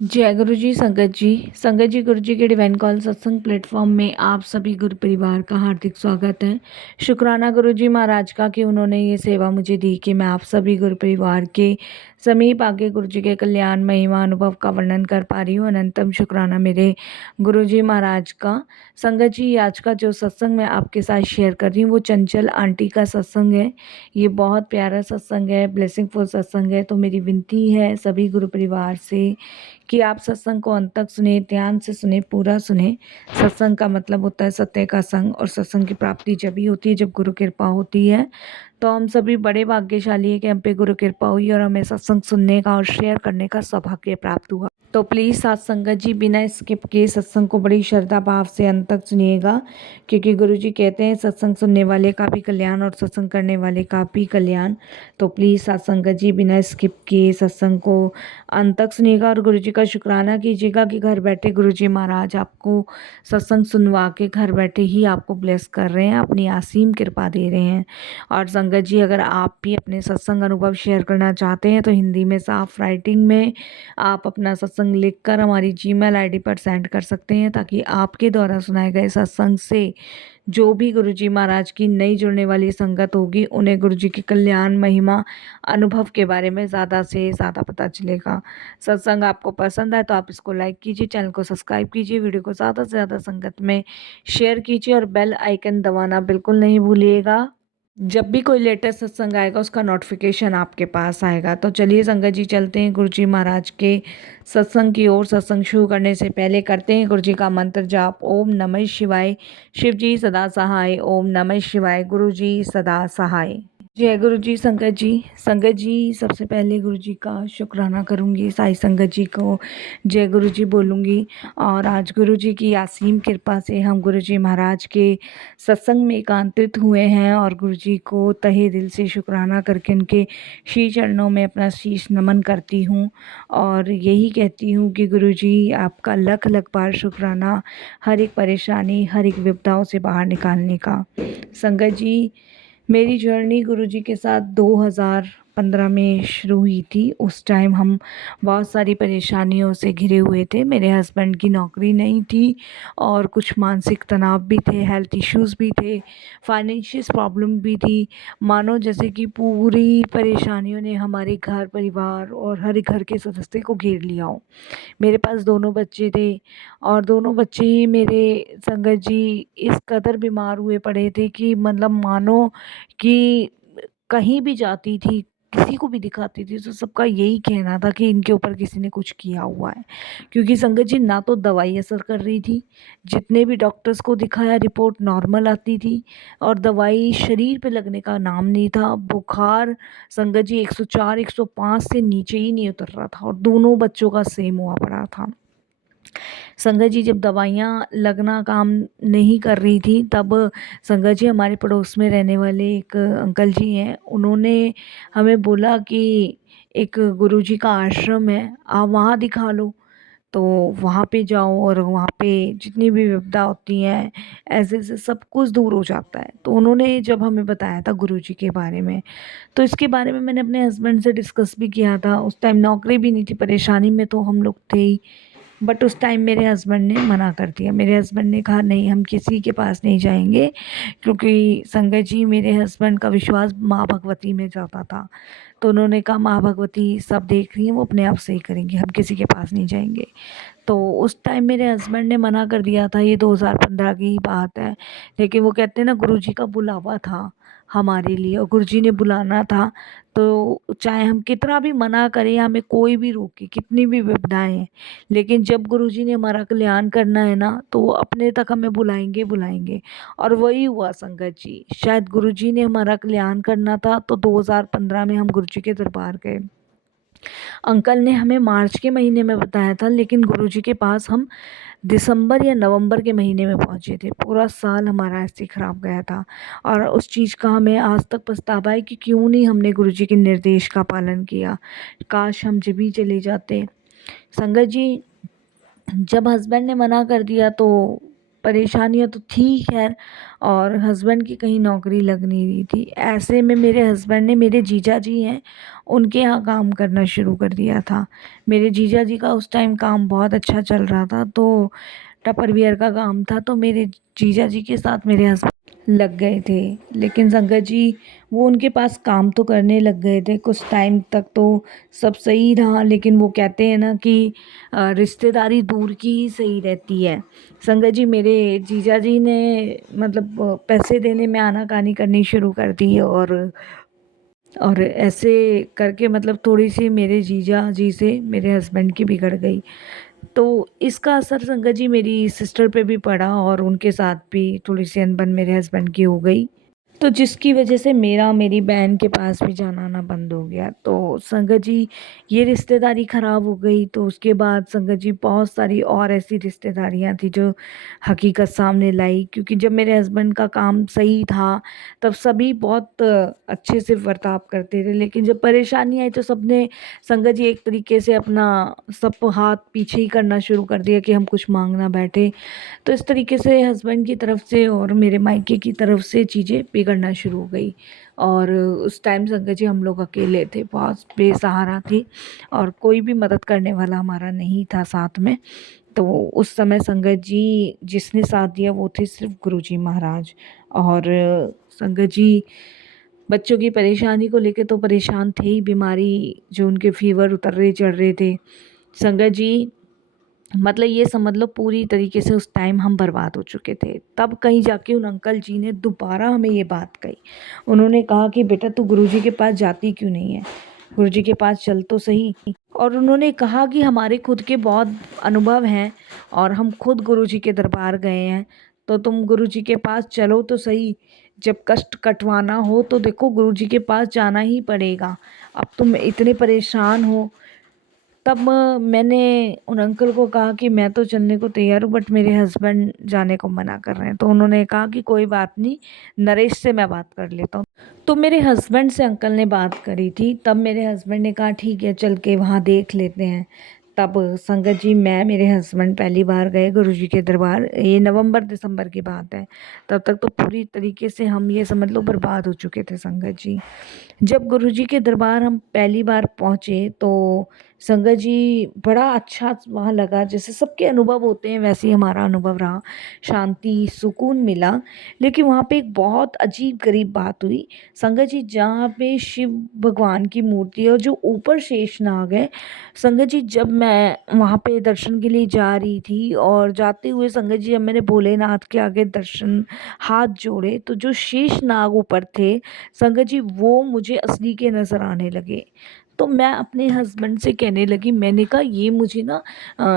जय गुरु जी, संगत जी गुरु जी के डिवाइन कॉल सत्संग प्लेटफॉर्म में आप सभी गुरु परिवार का हार्दिक स्वागत है। शुक्राना गुरु जी महाराज का कि उन्होंने ये सेवा मुझे दी कि मैं आप सभी गुरु परिवार के समीप आके गुरु जी के कल्याण महिमा अनुभव का वर्णन कर पा रही हूँ। अनंतम शुक्राना मेरे गुरु जी महाराज का। संगत जी, आज का जो सत्संग मैं आपके साथ शेयर कर रही हूँ वो चंचल आंटी का सत्संग है। ये बहुत प्यारा सत्संग है, ब्लेसिंगफुल सत्संग है। तो मेरी विनती है सभी गुरु परिवार से कि आप सत्संग को अंत तक सुने, ध्यान से सुने, पूरा सुने। सत्संग का मतलब होता है सत्य का संग, और सत्संग की प्राप्ति जब ही होती है जब गुरु कृपा होती है। तो हम सभी बड़े भाग्यशाली है कि हम पे गुरु कृपा हुई और हमें सत्संग सुनने का और शेयर करने का सौभाग्य प्राप्त हुआ। तो प्लीज़ साथ संगत जी बिना स्किप किए सत्संग को बड़ी श्रद्धा भाव से अंत तक सुनिएगा, क्योंकि गुरु जी कहते हैं सत्संग सुनने वाले का भी कल्याण और सत्संग करने वाले का भी कल्याण। तो प्लीज़ साथ संगत जी बिना स्किप किए सत्संग को अंत तक सुनिएगा और गुरु जी का शुक्राना कीजिएगा कि घर बैठे गुरु जी महाराज आपको सत्संग सुनवा के घर बैठे ही आपको ब्लेस कर रहे हैं, अपनी असीम कृपा दे रहे हैं। और संगत जी, अगर आप भी अपने सत्संग अनुभव शेयर करना चाहते हैं तो हिंदी में साफ राइटिंग में आप अपना सत्संग लिखकर हमारी जीमेल आईडी पर सेंड कर सकते हैं, ताकि आपके द्वारा सुनाए गए सत्संग से जो भी गुरु जी महाराज की नई जुड़ने वाली संगत होगी उन्हें गुरु जी के कल्याण महिमा अनुभव के बारे में ज़्यादा से ज़्यादा पता चलेगा। सत्संग आपको पसंद आए तो आप इसको लाइक कीजिए, चैनल को सब्सक्राइब कीजिए, वीडियो को ज़्यादा से ज़्यादा संगत में शेयर कीजिए और बेल आइकन दबाना बिल्कुल नहीं भूलिएगा। जब भी कोई लेटेस्ट सत्संग आएगा उसका नोटिफिकेशन आपके पास आएगा। तो चलिए संगत जी, चलते हैं गुरु जी महाराज के सत्संग की ओर। सत्संग शुरू करने से पहले करते हैं गुरु जी का मंत्र जाप। ओम नमः शिवाय। शिव जी सदा सहाय। ओम नमः शिवाय। गुरु जी सदा सहाय। जय गुरु जी। संगत जी सबसे पहले गुरु जी का शुक्राना करूंगी, साई संगत जी को जय गुरु जी बोलूंगी। और आज गुरु जी की असीम कृपा से हम गुरु जी महाराज के सत्संग में एकांतरित हुए हैं और गुरु जी को तहे दिल से शुक्राना करके उनके श्री चरणों में अपना शीश नमन करती हूँ और यही कहती हूँ कि गुरु जी आपका लख लख बार शुक्राना हर एक परेशानी, हर एक विपदाओं से बाहर निकालने का। संगत जी, मेरी जर्नी गुरुजी के साथ 2015 में शुरू हुई थी। उस टाइम हम बहुत सारी परेशानियों से घिरे हुए थे। मेरे हस्बैंड की नौकरी नहीं थी और कुछ मानसिक तनाव भी थे, हेल्थ इश्यूज़ भी थे, फाइनेंशियल प्रॉब्लम भी थी। मानो जैसे कि पूरी परेशानियों ने हमारे घर परिवार और हर एक घर के सदस्य को घेर लिया हो। मेरे पास दोनों बच्चे थे और दोनों बच्चे ही मेरे संगत जी इस कदर बीमार हुए पड़े थे कि मतलब मानो कि कहीं भी जाती थी, किसी को भी दिखाती थी तो सबका यही कहना था कि इनके ऊपर किसी ने कुछ किया हुआ है। क्योंकि संगत जी ना तो दवाई असर कर रही थी, जितने भी डॉक्टर्स को दिखाया रिपोर्ट नॉर्मल आती थी और दवाई शरीर पे लगने का नाम नहीं था। बुखार संगत जी 104 105 से नीचे ही नहीं उतर रहा था और दोनों बच्चों का सेम हुआ पड़ा था। संगत जी, जब दवाइयाँ लगना काम नहीं कर रही थी तब संगत जी हमारे पड़ोस में रहने वाले एक अंकल जी हैं, उन्होंने हमें बोला कि एक गुरुजी का आश्रम है, आप वहाँ दिखा लो। तो वहाँ पे जाओ और वहाँ पे जितनी भी विपदा होती हैं ऐसे ऐसे सब कुछ दूर हो जाता है। तो उन्होंने जब हमें बताया था गुरुजी के बारे में, तो इसके बारे में मैंने अपने हस्बैंड से डिस्कस भी किया था। उस टाइम नौकरी भी नहीं थी, परेशानी में तो हम लोग थे ही। बट उस टाइम मेरे हस्बैंड ने मना कर दिया। मेरे हस्बैंड ने कहा नहीं, हम किसी के पास नहीं जाएंगे, क्योंकि संगत जी मेरे हस्बैंड का विश्वास माँ भगवती में ज़्यादा था। तो उन्होंने कहा माँ भगवती सब देख रही हैं, वो अपने आप सही करेंगे, हम किसी के पास नहीं जाएंगे। तो उस टाइम मेरे हस्बैंड ने मना कर दिया था। ये 2015 की ही बात है। लेकिन वो कहते हैं ना, गुरुजी का बुलावा था हमारे लिए और गुरुजी ने बुलाना था। तो चाहे हम कितना भी मना करें, हमें कोई भी रोके, कितनी भी विपदाएं हैं, लेकिन जब गुरुजी ने हमारा कल्याण करना है ना तो वो अपने तक हमें बुलाएंगे बुलाएंगे। और वही हुआ संगत जी, शायद गुरुजी ने हमारा कल्याण करना था तो 2015 में हम गुरुजी के दरबार गए। अंकल ने हमें मार्च के महीने में बताया था, लेकिन गुरुजी के पास हम दिसंबर या नवंबर के महीने में पहुंचे थे। पूरा साल हमारा ऐसे ही खराब गया था और उस चीज़ का हमें आज तक पछतावा है कि क्यों नहीं हमने गुरुजी के निर्देश का पालन किया। काश हम जब भी चले जाते। संगत जी, जब हस्बैंड ने मना कर दिया तो परेशानियाँ तो थी खैर, और हस्बैंड की कहीं नौकरी लग नहीं रही थी। ऐसे में मेरे हस्बैंड ने, मेरे जीजा जी हैं, उनके यहाँ काम करना शुरू कर दिया था। मेरे जीजा जी का उस टाइम काम बहुत अच्छा चल रहा था, तो टपरवेयर का काम था, तो मेरे जीजा जी के साथ मेरे हस्बैंड लग गए थे। लेकिन संगत जी, वो उनके पास काम तो करने लग गए थे, कुछ टाइम तक तो सब सही रहा, लेकिन वो कहते हैं ना कि रिश्तेदारी दूर की ही सही रहती है। संगत जी, मेरे जीजा जी ने मतलब पैसे देने में आनाकानी करनी शुरू कर दी, और ऐसे करके मतलब थोड़ी सी मेरे जीजा जी से मेरे हस्बैंड की बिगड़ गई। तो इसका असर संगत जी मेरी सिस्टर पे भी पड़ा, और उनके साथ भी थोड़ी सी अनबन मेरे हस्बैंड की हो गई, तो जिसकी वजह से मेरा मेरी बहन के पास भी जाना आना बंद हो गया। तो संगत जी, ये रिश्तेदारी ख़राब हो गई, तो उसके बाद संगत जी बहुत सारी और ऐसी रिश्तेदारियां थी जो हकीकत सामने लाई। क्योंकि जब मेरे हस्बैंड का काम सही था, तब सभी बहुत अच्छे से बर्ताव करते थे, लेकिन जब परेशानी आई तो सबने संगत जी एक तरीके से अपना सब हाथ पीछे ही करना शुरू कर दिया कि हम कुछ मांगना बैठे। तो इस तरीके से हस्बैंड की तरफ से और मेरे मायके की तरफ से चीज़ें बिगड़ना शुरू हो गई। और उस टाइम संगत जी हम लोग अकेले थे, बहुत बेसहारा थे, और कोई भी मदद करने वाला हमारा नहीं था साथ में। तो उस समय संगत जी जिसने साथ दिया वो थे सिर्फ गुरुजी महाराज। और संगत जी बच्चों की परेशानी को लेके तो परेशान थे ही, बीमारी जो उनके फीवर उतर रहे चढ़ रहे थे। संगत जी, मतलब ये समझ लो पूरी तरीके से उस टाइम हम बर्बाद हो चुके थे। तब कहीं जाके उन अंकल जी ने दोबारा हमें ये बात कही। उन्होंने कहा कि बेटा, तू गुरुजी के पास जाती क्यों नहीं है, गुरुजी के पास चल तो सही। और उन्होंने कहा कि हमारे खुद के बहुत अनुभव हैं, और हम खुद गुरुजी के दरबार गए हैं, तो तुम गुरुजी के पास चलो तो सही। जब कष्ट कटवाना हो तो देखो गुरुजी के पास जाना ही पड़ेगा। अब तुम इतने परेशान हो। तब मैंने उन अंकल को कहा कि मैं तो चलने को तैयार हूँ, बट मेरे हस्बैंड जाने को मना कर रहे हैं। तो उन्होंने कहा कि कोई बात नहीं, नरेश से मैं बात कर लेता हूँ। तो मेरे हस्बैंड से अंकल ने बात करी थी, तब मेरे हस्बैंड ने कहा ठीक है, चल के वहाँ देख लेते हैं। तब संगत जी, मैं मेरे हस्बैंड पहली बार गए गुरुजी के दरबार। ये नवंबर दिसंबर की बात है। तब तक तो पूरी तरीके से हम ये समझ लो बर्बाद हो चुके थे संगत जी। जब गुरुजी के दरबार हम पहली बार पहुँचे, तो संगत जी बड़ा अच्छा वहाँ लगा। जैसे सबके अनुभव होते हैं वैसे ही हमारा अनुभव रहा, शांति सुकून मिला। लेकिन वहाँ पे एक बहुत अजीब गरीब बात हुई संगत जी, जहाँ पे शिव भगवान की मूर्ति है और जो ऊपर शेषनाग है। संगत जी, जब मैं वहाँ पे दर्शन के लिए जा रही थी, और जाते हुए संगत जी जब मैंने भोलेनाथ के आगे दर्शन हाथ जोड़े, तो जो शेषनाग ऊपर थे संगत जी, वो मुझे असली के नज़र आने लगे। तो मैं अपने हस्बैंड से कहने लगी, मैंने कहा ये मुझे ना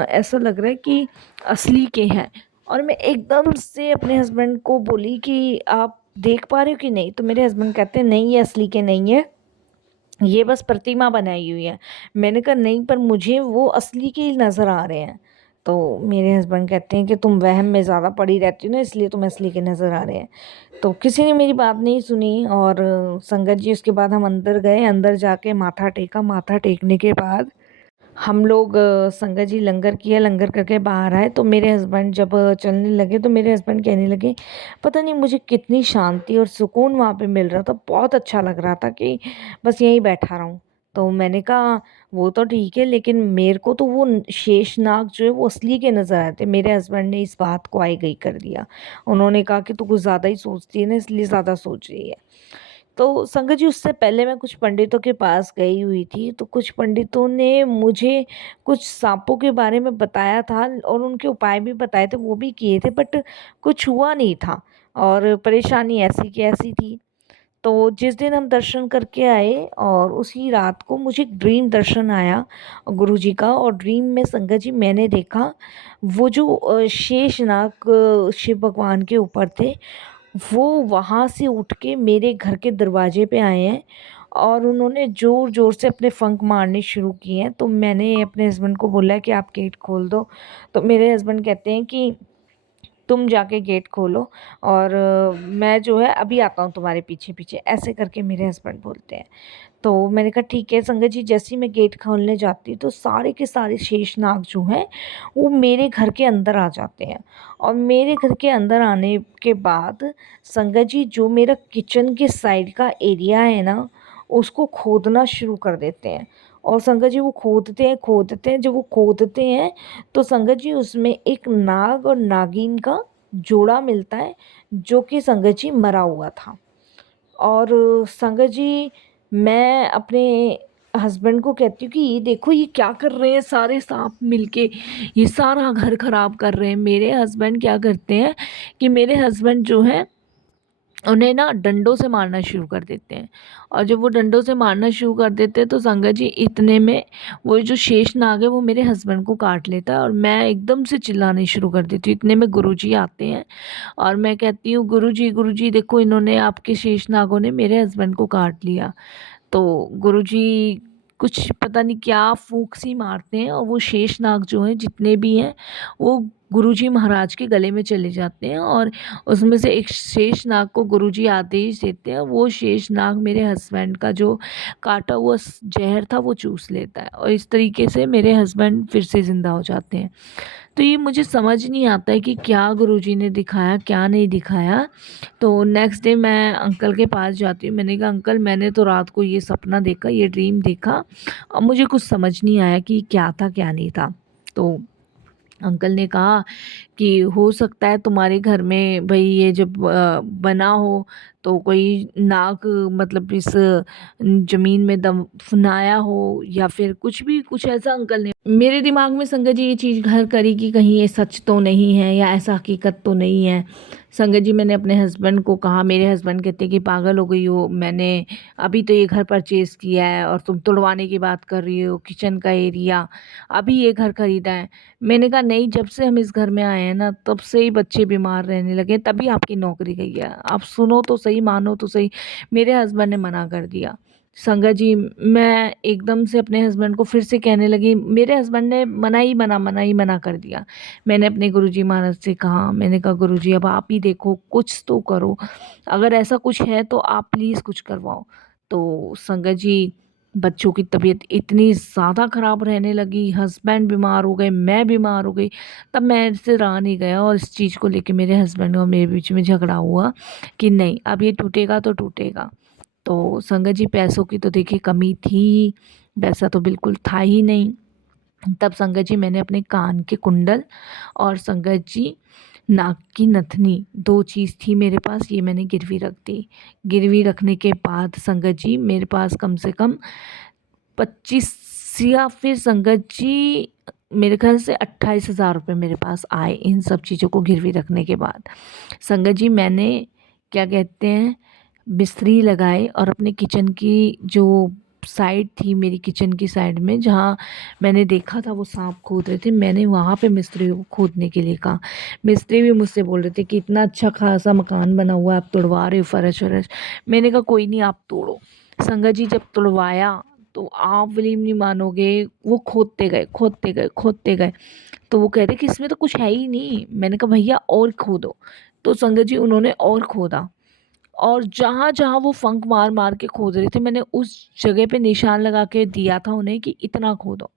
ऐसा लग रहा है कि असली के हैं। और मैं एकदम से अपने हस्बैंड को बोली कि आप देख पा रहे हो कि नहीं। तो मेरे हस्बैंड कहते हैं नहीं, ये असली के नहीं है, ये बस प्रतिमा बनाई हुई है। मैंने कहा नहीं, पर मुझे वो असली के ही नज़र आ रहे हैं। तो मेरे हस्बैंड कहते हैं कि तुम वहम में ज़्यादा पड़ी रहती हो ना, इसलिए तुम्हें असली के नज़र आ रहे हैं। तो किसी ने मेरी बात नहीं सुनी, और संगत जी उसके बाद हम अंदर गए। अंदर जाके माथा टेका। माथा टेकने के बाद हम लोग संगत जी लंगर किया, लंगर करके बाहर आए। तो मेरे हस्बैंड जब चलने लगे, तो मेरे हस्बैंड कहने लगे पता नहीं मुझे कितनी शांति और सुकून वहाँ पे मिल रहा था, बहुत अच्छा लग रहा था कि बस यहीं बैठा रहूँ। तो मैंने कहा वो तो ठीक है, लेकिन मेरे को तो वो शेषनाग जो है वो असली के नज़र आए थे। मेरे हस्बैंड ने इस बात को आई गई कर दिया। उन्होंने कहा कि तू कुछ ज़्यादा ही सोचती है ना, इसलिए ज़्यादा सोच रही है। तो संगत जी, उससे पहले मैं कुछ पंडितों के पास गई हुई थी, तो कुछ पंडितों ने मुझे कुछ सांपों के बारे में बताया था, और उनके उपाय भी बताए थे, वो भी किए थे, बट कुछ हुआ नहीं था, और परेशानी ऐसी की ऐसी थी। तो जिस दिन हम दर्शन करके आए, और उसी रात को मुझे एक ड्रीम दर्शन आया गुरुजी का। और ड्रीम में संगत जी मैंने देखा वो जो शेषनाग शिव भगवान के ऊपर थे, वो वहाँ से उठ के मेरे घर के दरवाजे पे आए हैं, और उन्होंने ज़ोर ज़ोर से अपने फंक मारने शुरू किए हैं। तो मैंने अपने हस्बैंड को बोला कि आप गेट खोल दो। तो मेरे हस्बैंड कहते हैं कि तुम जाके गेट खोलो, और मैं जो है अभी आता हूँ तुम्हारे पीछे पीछे, ऐसे करके मेरे हस्बैंड बोलते हैं। तो मैंने कहा ठीक है संगत जी। जैसे ही मैं गेट खोलने जाती तो सारे के सारे शेषनाग जो हैं वो मेरे घर के अंदर आ जाते हैं। और मेरे घर के अंदर आने के बाद संगत जी जो मेरा किचन के साइड का एरिया है ना उसको खोदना शुरू कर देते हैं। और संगत जी वो खोदते हैं जब वो खोदते हैं तो संगत जी उसमें एक नाग और नागिन का जोड़ा मिलता है जो कि संगत जी मरा हुआ था। और संगत जी मैं अपने हस्बैंड को कहती हूँ कि ये देखो ये क्या कर रहे हैं सारे सांप मिलके, ये सारा घर खराब कर रहे हैं। मेरे हस्बैंड क्या करते हैं कि मेरे हस्बैंड जो है उन्हें ना डंडों से मारना शुरू कर देते हैं। और जब वो डंडों से मारना शुरू कर देते हैं तो संगत जी इतने में वो जो शेष नाग है वो मेरे हस्बैंड को काट लेता है और मैं एकदम से चिल्लाने शुरू कर देती हूँ। इतने में गुरुजी आते हैं और मैं कहती हूँ गुरुजी देखो इन्होंने आपके शेष नागों ने मेरे हस्बैंड को काट लिया। तो गुरुजी कुछ पता नहीं क्या फूंक सी मारते हैं और वो शेषनाग जो हैं जितने भी हैं वो गुरुजी महाराज के गले में चले जाते हैं। और उसमें से एक शेषनाग को गुरुजी आदेश देते हैं, वो शेषनाग मेरे हस्बैंड का जो काटा हुआ जहर था वो चूस लेता है और इस तरीके से मेरे हस्बैंड फिर से ज़िंदा हो जाते हैं। तो ये मुझे समझ नहीं आता है कि क्या गुरुजी ने दिखाया क्या नहीं दिखाया। तो नेक्स्ट डे मैं अंकल के पास जाती हूँ। मैंने कहा अंकल मैंने तो रात को ये सपना देखा, ये ड्रीम देखा और मुझे कुछ समझ नहीं आया कि क्या था क्या नहीं था। तो अंकल ने कहा कि हो सकता है तुम्हारे घर में भाई ये जब बना हो तो कोई नाग मतलब इस ज़मीन में दफनाया हो या फिर कुछ भी कुछ ऐसा अंकल ने मेरे दिमाग में संगत जी ये चीज़ घर करी कि कहीं ये सच तो नहीं है या ऐसा हकीकत तो नहीं है। संगत जी मैंने अपने हस्बैंड को कहा, मेरे हस्बैंड कहते कि पागल हो गई हो, मैंने अभी तो ये घर परचेज़ किया है और तुम तुड़वाने की बात कर रही हो किचन का एरिया, अभी ये घर खरीदा है। मैंने कहा नहीं जब से हम इस घर में आए हैं ना तब से ही बच्चे बीमार रहने लगे तभी आपकी नौकरी गई है। आप सुनो तो सही मानो तो सही। मेरे हस्बैंड ने मना कर दिया। संगत जी मैं एकदम से अपने हस्बैंड को फिर से कहने लगी, मेरे हस्बैंड ने मना ही मना कर दिया। मैंने अपने गुरुजी महाराज से कहा, मैंने कहा गुरुजी अब आप ही देखो कुछ तो करो, अगर ऐसा कुछ है तो आप प्लीज़ कुछ करवाओ। तो संगत जी बच्चों की तबीयत इतनी ज़्यादा ख़राब रहने लगी, हस्बैंड बीमार हो गए, मैं बीमार हो गई। तब मेरे रहा नहीं गया और इस चीज़ को लेके मेरे हस्बैंड और मेरे बीच में झगड़ा हुआ कि नहीं अब ये टूटेगा तो टूटेगा। तो संगत जी पैसों की तो देखिए कमी थी, पैसा तो बिल्कुल था ही नहीं। तब संगत जी मैंने अपने कान के कुंडल और संगत जी नाक की नथनी 2 चीज़ थी मेरे पास, ये मैंने गिरवी रख दी। गिरवी रखने के बाद संगत जी मेरे पास कम से कम 25 या फिर संगत जी मेरे ख्याल से 28,000 रुपये मेरे पास आए इन सब चीज़ों को गिरवी रखने के बाद। संगत जी मैंने क्या कहते हैं मिस्त्री लगाए और अपने किचन की जो साइड थी मेरी किचन की साइड में जहाँ मैंने देखा था वो सांप खोद रहे थे, मैंने वहाँ पे मिस्त्री को खोदने के लिए कहा। मिस्त्री भी मुझसे बोल रहे थे कि इतना अच्छा खासा मकान बना हुआ है आप तुड़वा रहे हो फर्श वर्श। मैंने कहा कोई नहीं आप तोड़ो। संगत जी जब तुड़वाया तो आप बिलीव नहीं मानोगे वो खोदते गए तो वो कह रहे कि इसमें तो कुछ है ही नहीं। मैंने कहा भैया और खोदो। तो संगत जी उन्होंने और खोदा और जहाँ जहाँ वो फंक मार मार के खोद रहे थे मैंने उस जगह पे निशान लगा के दिया था उन्हें कि इतना खोदो।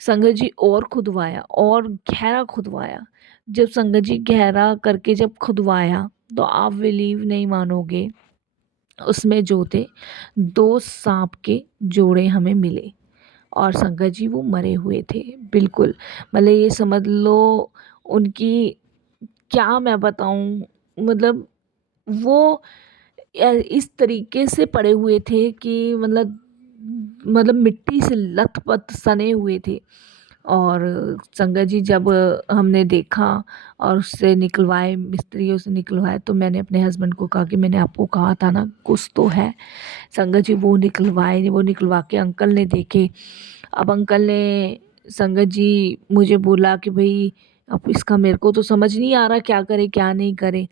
संगत जी और खुदवाया और गहरा खुदवाया। जब संगत जी गहरा करके जब खुदवाया तो आप बिलीव नहीं मानोगे उसमें जो थे 2 सांप के जोड़े हमें मिले और संगत जी वो मरे हुए थे बिल्कुल। मतलब ये समझ लो उनकी क्या मैं बताऊँ मतलब वो इस तरीके से पड़े हुए थे कि मतलब मिट्टी से लथपथ सने हुए थे। और संगत जी जब हमने देखा और उससे निकलवाए मिस्त्रियों से निकलवाए तो मैंने अपने हस्बैंड को कहा कि मैंने आपको कहा था ना कुछ तो है। संगत जी वो निकलवाए, वो निकलवा के अंकल ने देखे। अब अंकल ने संगत जी मुझे बोला कि भाई अब इसका मेरे को तो समझ नहीं आ रहा क्या करे क्या नहीं करे।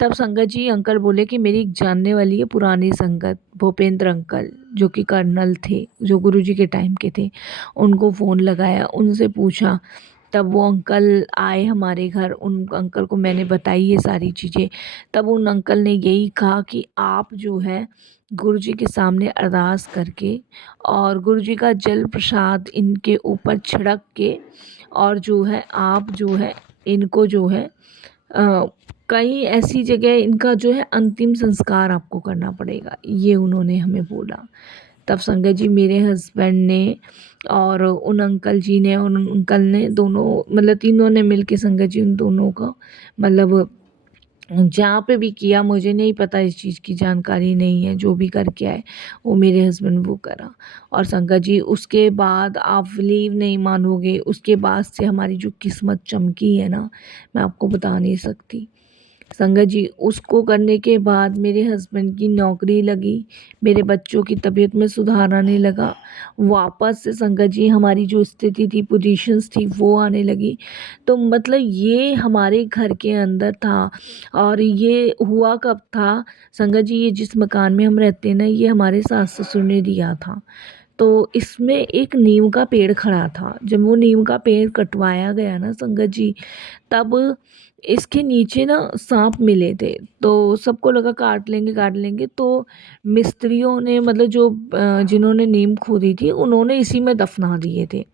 तब संगत जी अंकल बोले कि मेरी एक जानने वाली है पुरानी संगत भूपेंद्र अंकल जो कि कर्नल थे जो गुरुजी के टाइम के थे। उनको फ़ोन लगाया, उनसे पूछा, तब वो अंकल आए हमारे घर। उन अंकल को मैंने बताई ये सारी चीज़ें। तब उन अंकल ने यही कहा कि आप जो है गुरु जी के सामने अरदास करके और गुरु जी का जल प्रसाद इनके ऊपर छिड़क के और जो है आप जो है इनको जो है अ, कहीं ऐसी जगह इनका जो है अंतिम संस्कार आपको करना पड़ेगा, ये उन्होंने हमें बोला। तब संगत जी मेरे हस्बैंड ने और उन अंकल जी ने और उन अंकल ने दोनों मतलब तीनों ने मिल के संगत जी उन दोनों का मतलब जहाँ पे भी किया, मुझे नहीं पता, इस चीज़ की जानकारी नहीं है, जो भी करके आए वो मेरे हस्बैंड वो करा। और संगत जी उसके बाद आप बिलीव नहीं मानोगे, उसके बाद से हमारी जो किस्मत चमकी है ना, मैं आपको बता नहीं सकती। संगत जी उसको करने के बाद मेरे हस्बैंड की नौकरी लगी, मेरे बच्चों की तबीयत में सुधार आने लगा, वापस से संगत जी हमारी जो स्थिति थी, पोजीशंस थी वो आने लगी। तो मतलब ये हमारे घर के अंदर था और ये हुआ कब था संगत जी, ये जिस मकान में हम रहते हैं ना, ये हमारे सास ससुर ने दिया था। तो इसमें एक नीम का पेड़ खड़ा था, जब वो नीम का पेड़ कटवाया गया ना संगत जी, तब इसके नीचे ना साँप मिले थे, तो सबको लगा काट लेंगे, तो मिस्त्रियों ने मतलब जो जिन्होंने नीम खोदी थी, उन्होंने इसी में दफ़ना दिए थे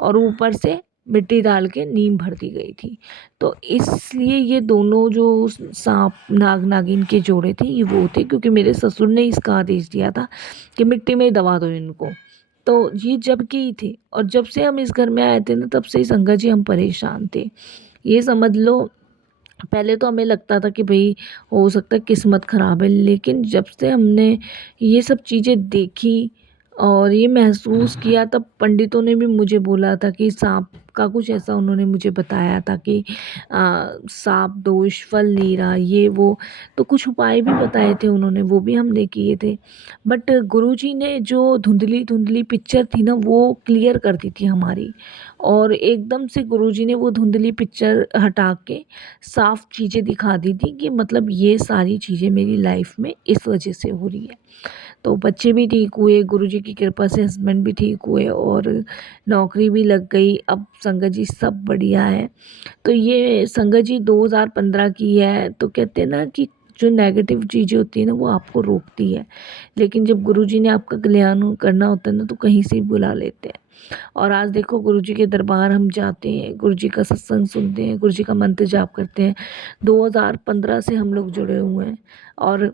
और ऊपर से मिट्टी डाल के नीम भर दी गई थी। तो इसलिए ये दोनों जो साँप नाग-नागिन के जोड़े थे, ये वो थे, क्योंकि मेरे ससुर ने इसका आदेश दिया था कि मिट्टी में ही दबा दो इनको। तो ये जब की थी और जब से हम इस घर में आए थे ना, तब से ही संगत जी हम परेशान थे। ये समझ लो, पहले तो हमें लगता था कि भई हो सकता है किस्मत ख़राब है, लेकिन जब से हमने ये सब चीज़ें देखी और ये महसूस किया, तब पंडितों ने भी मुझे बोला था कि साँप का कुछ ऐसा उन्होंने मुझे बताया था कि साँप दोष, फल नहीं रहा, ये वो, तो कुछ उपाय भी बताए थे उन्होंने, वो भी हमने किए थे। बट गुरुजी ने जो धुंधली-धुंधली पिक्चर थी ना, वो क्लियर कर दी थी हमारी और एकदम से गुरुजी ने वो धुंधली पिक्चर हटा के साफ चीज़ें दिखा दी थी कि मतलब ये सारी चीज़ें मेरी लाइफ में इस वजह से हो रही है। तो बच्चे भी ठीक हुए, गुरुजी की कृपा से हस्बैंड भी ठीक हुए और नौकरी भी लग गई। अब संगत जी सब बढ़िया है। तो ये संगत जी 2015 की है, तो कहते हैं ना कि जो नेगेटिव चीज़ें होती हैं ना, वो आपको रोकती है, लेकिन जब गुरुजी ने आपका कल्याण करना होता है ना, तो कहीं से भी बुला लेते हैं। और आज देखो गुरुजी के दरबार हम जाते हैं, गुरुजी का सत्संग सुनते हैं, गुरुजी का मंत्र जाप करते हैं। 2015 से हम लोग जुड़े हुए हैं और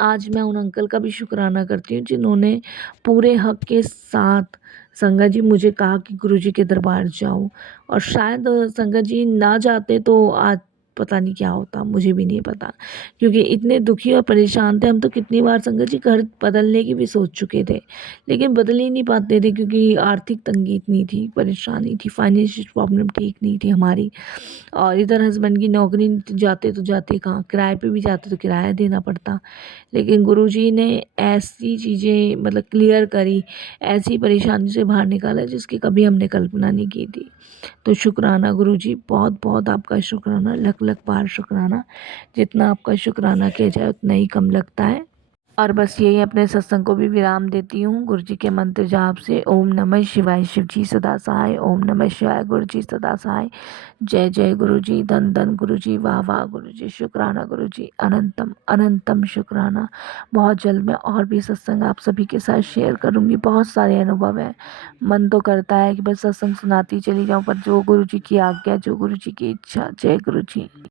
आज मैं उन अंकल का भी शुक्राना करती हूँ जिन्होंने पूरे हक के साथ संगत जी मुझे कहा कि गुरुजी के दरबार जाओ, और शायद संगत जी ना जाते तो आज पता नहीं क्या होता, मुझे भी नहीं पता, क्योंकि इतने दुखी और परेशान थे हम। तो कितनी बार संगत जी घर बदलने की भी सोच चुके थे, लेकिन बदल ही नहीं पाते थे क्योंकि आर्थिक तंगी इतनी थी, परेशानी थी, फाइनेंशियल प्रॉब्लम ठीक नहीं थी हमारी। और इधर हस्बैंड की नौकरी जाते तो जाते कहाँ, किराए पे भी जाते तो किराया देना पड़ता। लेकिन गुरुजी ने ऐसी चीज़ें मतलब क्लियर करी, ऐसी परेशानी से बाहर निकाला जिसकी कभी हमने कल्पना नहीं की थी। तो शुक्राना गुरुजी, बहुत बहुत आपका शुक्राना, लख लख बार शुक्राना। जितना आपका शुक्राना किया जाए उतना ही कम लगता है। और बस यही अपने सत्संग को भी विराम देती हूँ गुरु जी के मंत्र जाप से। ओम नमः शिवाय, शिव जी सदा सहाय। ओम नमः शिवाय, गुरु जी सदा सहाय। जय जय गुरु जी, धन धन गुरु जी, वाह वाह गुरु जी, शुक्राना गुरु जी, अनंतम अनंतम शुक्राना। बहुत जल्द मैं और भी सत्संग आप सभी के साथ शेयर करूँगी। बहुत सारे अनुभव हैं, मन तो करता है कि बस सत्संग सुनाती चली जाऊँ, पर जो गुरु जी की आज्ञा, जो गुरु जी की इच्छा। जय गुरु जी।